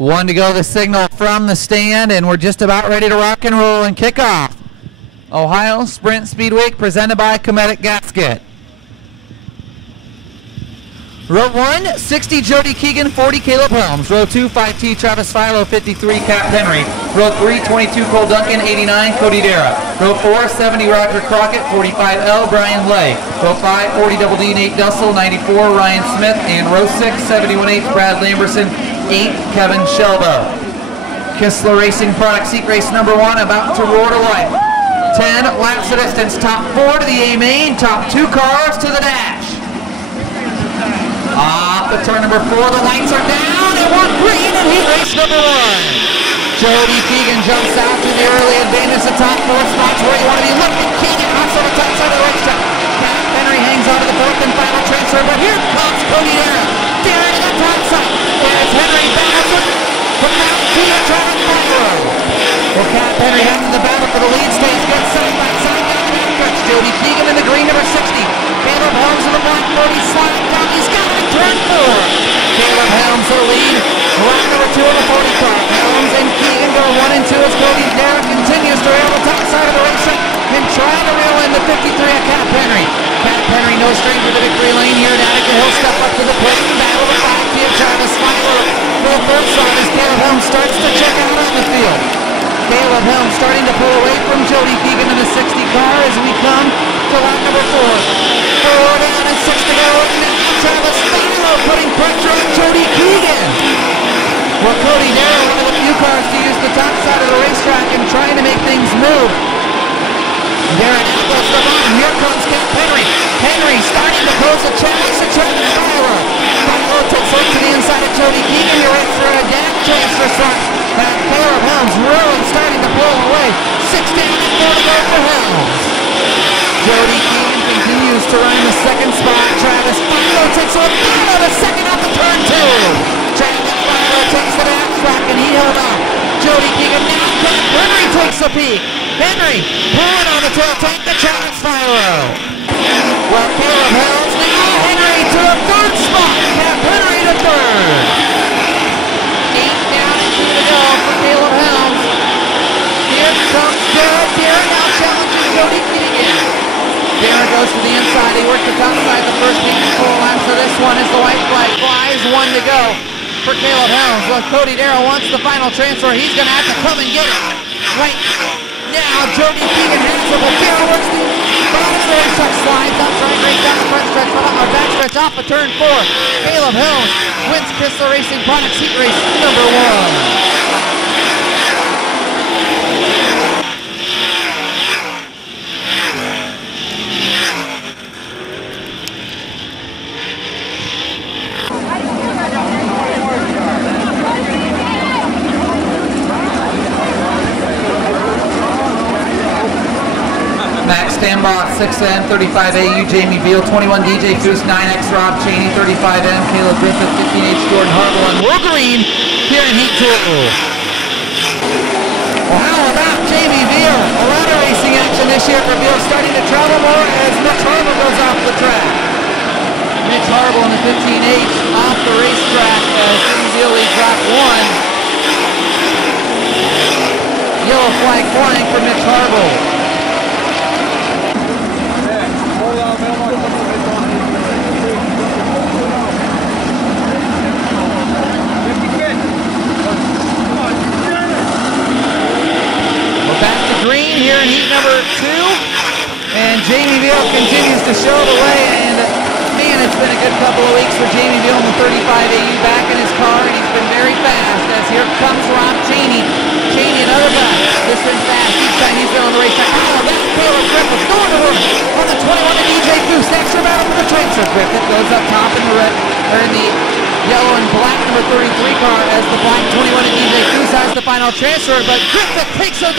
1 to go, the signal from the stand, and we're just about ready to rock and roll and kick off. Ohio Sprint Speed Week presented by Cometic Gasket. Row 1, 60 Jody Keegan, 40 Caleb Helms. Row 2, 5T Travis Philo, 53 Cap Henry. Row 3, 22 Cole Duncan, 89 Cody Dara. Row 4, 70 Roger Crockett, 45L Brian Lay. Row 5, 40 Double D Nate Dussel, 94 Ryan Smith. And row 6, 71 Brad Lamberson, 8 Kevin Shelbo. Kistler Racing Product Seat Race number 1 about to roar to life. 10 laps of distance, top 4 to the A main, top 2 cars to the dash. Off the turn number 4, the lights are down, and we're green in heat race number 1. Jody Keegan jumps out to the early advantage, the top 4 spots where you want to be looking. Keegan hops on the top side of the racetrack. Pat Henry hangs on to the 4th and final transfer, but here comes Cody Dara. Dara to the top side. There's Henry battles from Mount to the Travis Philo. Well, Pat Henry has the battle for the lead, stays good side by side down the backstretch. Jody Keegan in the green number 60. Caleb Helms in the black 40 slide down. He's got it in turn 4. Caleb Helms the lead. Round number 2 of the 40 car. Helms and Keegan go 1 and 2 as Cody Dara continues to rail the top side of the racetrack and trying to reel in the 53 of Cap Henry. Cap Henry no stranger to victory lane here at Attica. He'll step up to the plate and battle the 5T of Travis Philo. For the first side as Caleb Helms starts to check out on the field. Caleb Helms starting to pull away from Jody Keegan in the 60 car as we come to lap number 4. 4 down and 6 to go. Now Travis Philo putting pressure on Jody Keegan. Well, Cody Dara, one of the few cars to use the top side of the racetrack and trying to make things move. Dara now goes to the bottom. Here comes Cap Henry. Henry starting to pose a challenge to Travis Philo. Philo takes it to the inside of Jody Keegan. He waits for a dash transfer slot. Caleb Helms really starting to pull away. 6 down and 4 to go for Helms. Jody Keegan continues to run in the 2nd spot. Travis Philo takes a Philo the 2nd off the turn 2. Travis Philo takes the back track and he held on. Jody Keegan now. Cap Henry takes a peek. Henry pulling on the tail tank to Travis Philo. Well, Caleb Helms now. Henry to the 3rd spot. Cap Henry to 3rd. 8 down and 2 to go for Caleb Helms. Here comes Dara. Dara now challenging Jody Keegan. Dara goes to the inside. He works the top side the first 4 laps of this one as the white flag flies. 1 to go for Caleb Helms. Well, Cody Dara wants the final transfer. He's going to have to come and get it. Right now, Jody Keegan has it. Well, Dara works the bottom of the racetrack, slides up, right down the front stretch, or back stretch off of turn 4. Caleb Helms wins Kistler Racing Product Seat Race number 1. Max Stanbach, 6N, 35AU, Jamie Veal, 21 DJ Foose, 9X Rob Cheney, 35N, Caleb Griffith, 15H Jordan Harville, and we're green here in Heat 2. Well, how about Jamie Veal? A lot of racing action this year for Veal, starting to travel more as Mitch Harville goes off the track. Mitch Harville in the 15H off the racetrack as Jamie Veal leads lap 1. Yellow flag flying for Mitch Harville. Green here in heat number 2, and Jamie Veal continues to show the way, and man, it's been a good couple of weeks for Jamie Veal in the 35AU back in his car, and he's been very fast as here comes Rob Cheney. Cheney, another back. This one's fast. Each time he's been on the racetrack. Oh, that's Caleb Griffith going to work on the 21 of DJ Goose. Extra battle for the transfer. Griffith goes up top in the red, or in the yellow and black number 33 car as the black 21 of DJ Goose has the final transfer, but Griffith takes a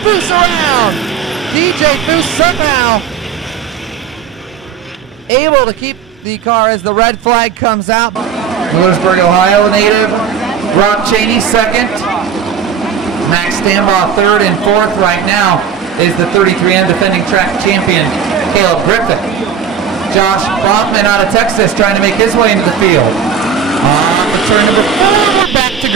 Foose around. DJ Foose somehow able to keep the car as the red flag comes out. Millersburg, Ohio native Rob Cheney 2nd. Max Stanbaugh 3rd, and 4th right now is the 33M defending track champion Caleb Griffith. Josh Baughman out of Texas trying to make his way into the field. On the turn number 4, we're back to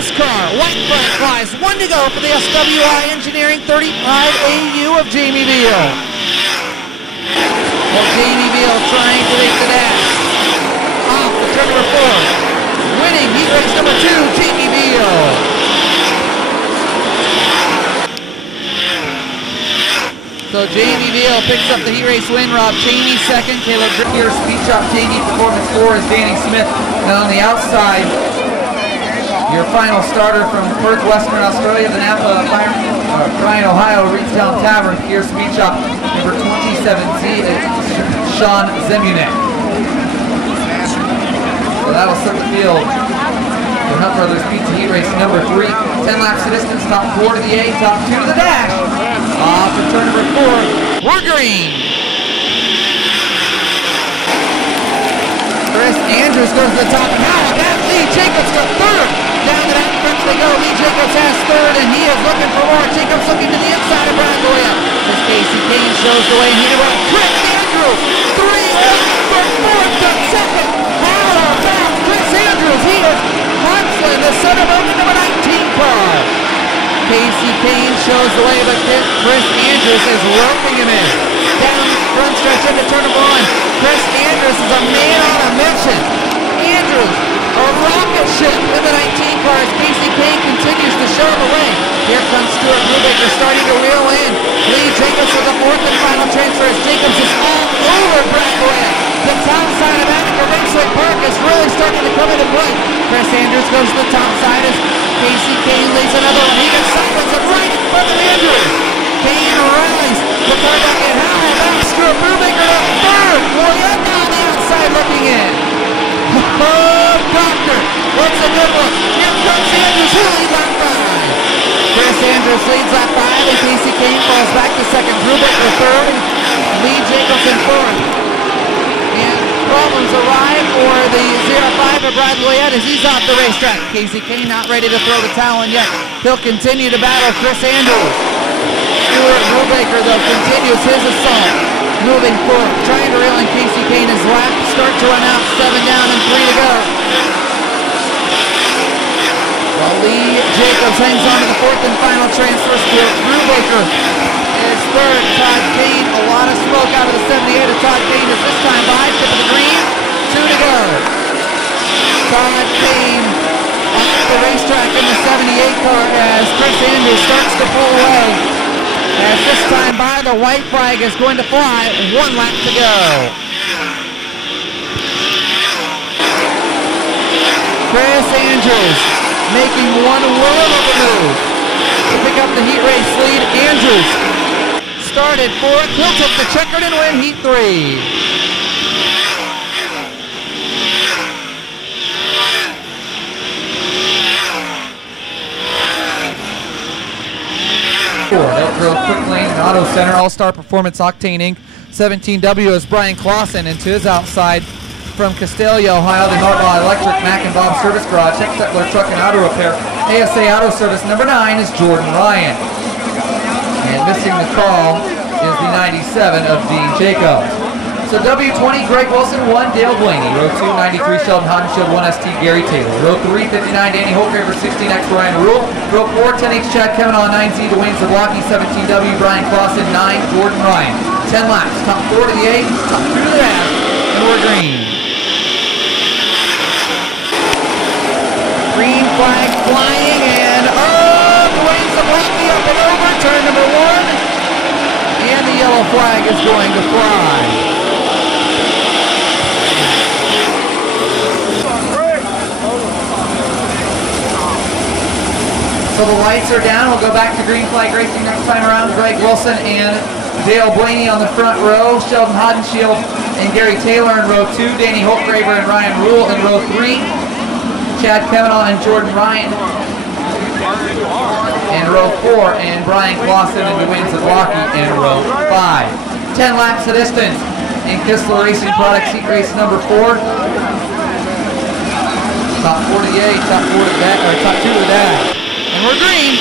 Post car, white flag flies, 1 to go for the SWI Engineering 35 AU of Jamie Veal. Well, Jamie Veal trying to make the dash. Off the turn number 4. Winning heat race number 2, Jamie Veal. So Jamie Veal picks up the heat race win. Rob Cheney second. Caleb Here, Speed Shop JD Performance 4 is Danny Smith. And on the outside, your final starter from Perth, Western Australia, the Napa Bryan, Ohio, Reedstown Tavern, Here, Speed Shop, number 27Z, Sean Zemunek. So that will set the field. The Hunt Brothers Pizza Heat Race number 3. 10 laps of distance, top 4 to the A, top 2 to the dash. Off to turn number 4. We're green. Chris Andrews goes to the top. Now that Lee Jacobs to third. Down to that stretch they go. Lee Jacobs has third, and he is looking for more. Jacobs looking to the inside of Brad Goya. As Casey Kane shows the way. He to run. Chris Andrews, 3 for 4th to second. How about Chris Andrews? He is Huntsland, the center of the number 19 car. Casey Kane shows the way, but Chris Andrews is roping him in. Down front stretch into turn number 1. Chris Andrews is a man on a mission. Andrews, a rocket ship in the 19 car as Casey Kane continues to show the way. Here comes Stuart Brubaker starting to reel in. Lee Jacobs with the 4th and final transfer as Jacobs is all over Brad Goya. The top side of Attica Raceway Park is really starting to come into play. Chris Andrews goes to the top side as Casey Kane leads another one. He gets sideways and right in front of Andrews. Kane rallies. The car back in. How about Stuart Brubaker to 3rd? Goyetta on the outside looking in. Oh, Doctor. What's a good one? Here comes Andrews. Who leads lap 5? Chris Andrews leads lap 5 and Casey Kane falls back to 2nd. Brubaker 3rd. Lee Jacobs in 4th. Problems arrive for the 05 of Brad Goyette as he's off the racetrack. Casey Kane not ready to throw the towel in yet. He'll continue to battle Chris Andrews. Stuart Brubaker, though, continues his assault. Moving forward, trying to reel in Casey Kane. His lap start to run out. 7 down and 3 to go. While Lee Jacobs hangs on to the 4th and final transfer. Stuart Brubaker is 3rd. Todd Kane, a lot of smoke out of the 78 of Todd Kane is this time by. Tip of the green, 2 to go. Todd Kane off the racetrack in the 78 car as Chris Andrews starts to pull away. As this time by, the white flag is going to fly. 1 lap to go. Chris Andrews making one wheel of a move to pick up the heat race lead. Andrews started 4th. He'll take the checkered and win heat 3. Elk Grove Quick Lane Auto Center All-Star Performance Octane Inc. 17W is Brian Clausen, and to his outside from Castalia, Ohio, the Northlaw Electric Mac and Bob Service Garage, Heck Settler Truck and Auto Repair, ASA Auto Service. Number 9 is Jordan Ryan. And missing the call is the 97 of Dean Jacobs. So W20, Greg Wilson, 1, Dale Blaney. Row 2, 93, Sheldon Hodenshield, 1, ST, Gary Taylor. Row 3, 59, Danny Holtgraver, 16X, Brian Rule. Row 4, 10H, Chad Kavanaugh, 9Z, Dwayne Zablocki, 17W, Brian Clausen, 9, Jordan Ryan. 10 laps, top 4 to the A, top 2 to the F, and we're green. Green flag flying, and Dwayne Zablocki up and over, turn number 1. And the yellow flag is going to fly. So the lights are down. We'll go back to green flag racing next time around. Greg Wilson and Dale Blaney on the front row. Sheldon Hodenshield and Gary Taylor in row 2. Danny Holtgraver and Ryan Rule in row 3. Chad Kavanaugh and Jordan Ryan in row 4. And Brian Clausen and Dwayne Zablocki in row 5. 10 laps of distance in Kistler Racing Products Heat Race number 4. Top 4 to the A, top 4 to the back, or top 2 to the dash. And we're green.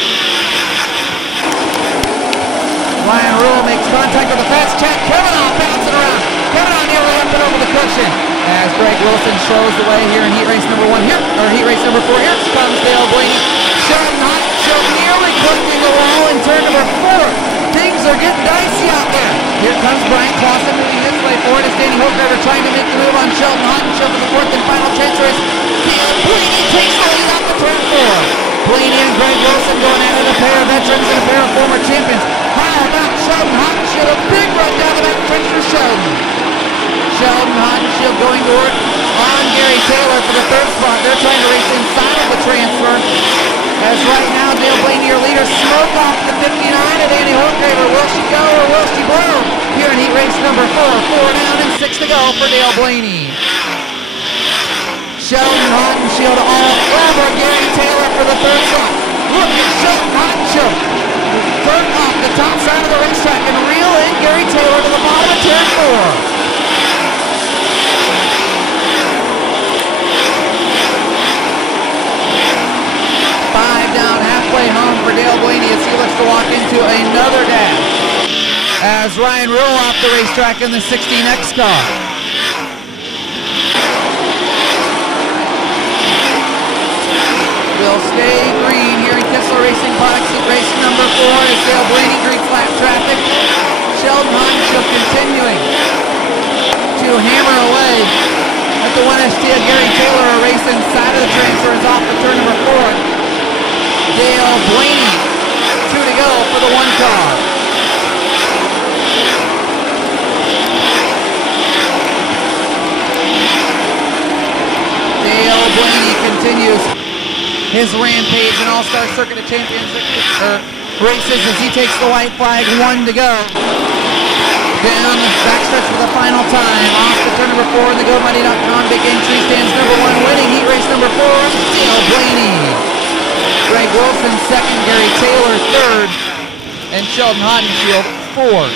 Ryan Rule makes contact with the fast Chad Kavanaugh bouncing around. Kavanaugh nearly up and over the cushion. As Greg Wilson shows the way here in heat race number 1 here, or heat race number 4 here, comes Dale Blaney. Sheldon Hotchill nearly clipping the wall in turn number 4. Things are getting dicey out there. Here comes Brian Clausen moving his way forward as Danny Hochreiter trying to make the move on Sheldon Hotchill for the 4th and final transfer race. Dale Blaney takes the lead out to turn 4. Blaney and Greg Wilson going at it, a pair of veterans and a pair of former champions. How about Sheldon Hotchill? A big run down the back stretch for Sheldon. Sheldon Hotchill going to work on Gary Taylor for the 3rd spot. They're trying to race inside of the transfer. As right now, Dale Blaney, your leader, smoke off the 59 of Danny Hochreiter. Will she go or will she blow? Here in heat race number 4. 4 down and 6 to go for Dale Blaney. Sheldon Hotchill all over Gary Taylor for the 3rd spot. Look at Sheldon Hotchill. Turn off the top side of the racetrack and reel in Gary Taylor to the bottom of turn 4. Down halfway home for Dale Blaney as he looks to walk into another dash. As Ryan Rule off the racetrack in the 16X car. Will stay green here in Kessler Racing Products at race number 4 as Dale Blaney green flat traffic. Sheldon Hotchill continuing to hammer away at the 1ST of Gary Taylor. A race inside of the transfer is off the turn number 4. Dale Blaney, 2 to go for the 1 car. Dale Blaney continues his rampage in All-Star Circuit of Champions races as he takes the white flag. 1 to go. Down the backstretch for the final time. Off the turn number 4 in the GoMuddy.com Big Game Tree Stands number 1 winning heat race number 4, Dale Blaney. Greg Wilson 2nd, Gary Taylor 3rd, and Sheldon Hotchill 4th.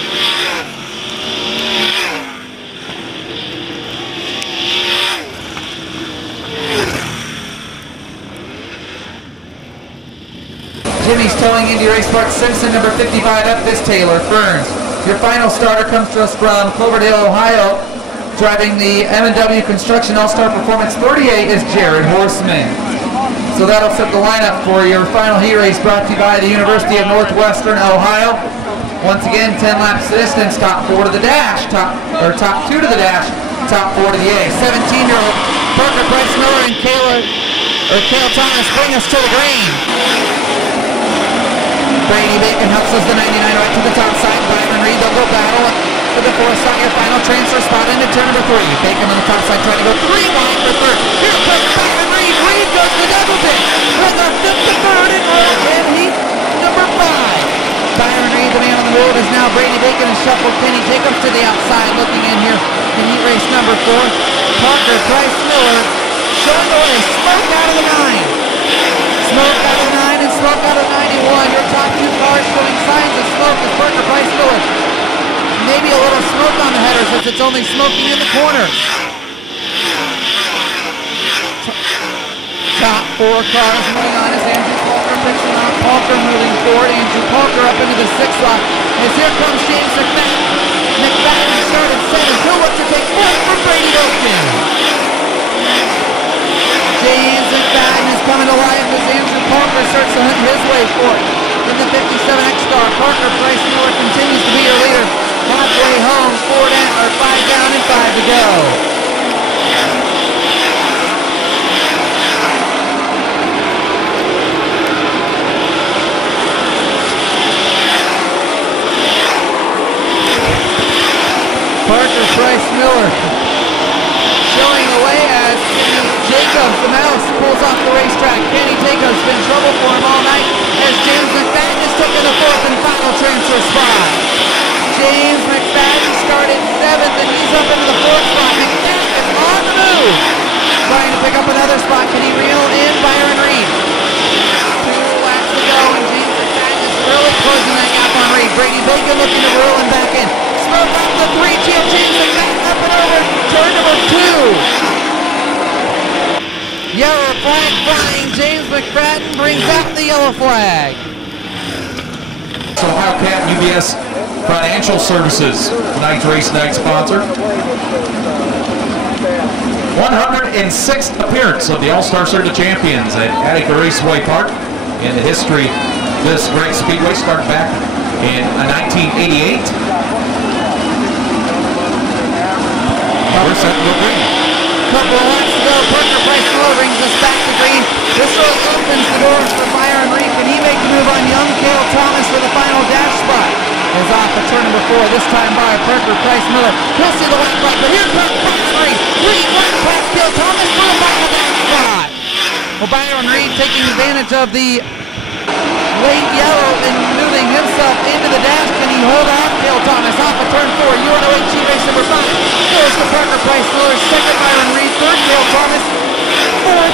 Jimmy's towing Indy Race Park Simpson, number 55 up this Taylor Ferns. Your final starter comes to us from Cloverdale, Ohio. Driving the M&W Construction All-Star Performance 38 is Jared Horseman. So that'll set the lineup for your final heat race brought to you by the University of Northwestern Ohio. Once again, 10 laps distance, top 4 to the dash, top 2 to the dash, top 4 to the A. 17-year-old Parker Price Miller and Cale Thomas bring us to the green. Brady Bacon helps us the 99 right to the top side. Byron Reed, they'll go battle for the 4th spot, your final transfer spot into turn number 3. Bacon on the top side trying to go 3 wide for 3rd. Here comes Byron Reed. Reed goes to double dip with a 5th to 3rd in heat number 5. Byron Reed, the man on the move, is now Brady Bacon and shuffled Kenny Jacobs to the outside looking in here in heat race number 4. Parker Price Miller showing the way. Smoke out of the 9. Smoke out of the 9 and smoke out of 91. Your top 2 cars showing signs of smoke is Parker Price Miller. Maybe a little smoke on the header since it's only smoking in the corners. Top 4 cars moving on as Andrew Palker picks them out. Palker moving forward. Andrew Palker up into the 6th slot. As here comes James McFadden. McFadden started 7th. He'll look to take 4th from Brady Bacon. James McFadden is coming to life as Andrew Palker starts to hunt his way forward. In the 57X car, Parker Price Miller continues to be your leader. Halfway home, 4 down, or 5 down and 5 to go. Parker Price Miller showing the way as Jacobs, the mouse, pulls off the racetrack. Kenny Jacobs been trouble for him all night as James McFadden is taking the 4th and final transfer spot. James McFadden started 7th and he's up into the 4th spot. McFadden is on the move. Trying to pick up another spot. Can he reel in Byron Reed? 2 laps to go and James McFadden is really closing that gap on Reed. Brady Bacon looking to reel him back in. Smoke off the 3. James McFadden up and over. Turn number 2. Yellow flag flying. James McFadden brings out the yellow flag. So Ohio UBS Financial Services, tonight's race night sponsor. 106th appearance of the All-Star Circuit Champions at Attica Raceway Park. In the history, this great speedway started back in 1988. We're set to go green. Couple of laps to go. Parker Price Miller brings us back to green. This really opens the doors for Byron Reed. Can he make a move on young Cale Thomas for the final dash spot? Is off the turn number 4, this time by Parker Price Miller. He'll see the white flag, but here comes Byron Reed. Reed right past Cale Thomas for the final dash spot. Well, Byron Reed taking advantage of the late yellow and moving himself into the dash. Can he hold off Cale Thomas off of turn 4? UNOHG race number 5 goes to Parker Price Miller. Second, Byron Reed. Third, Cale Thomas. Fourth,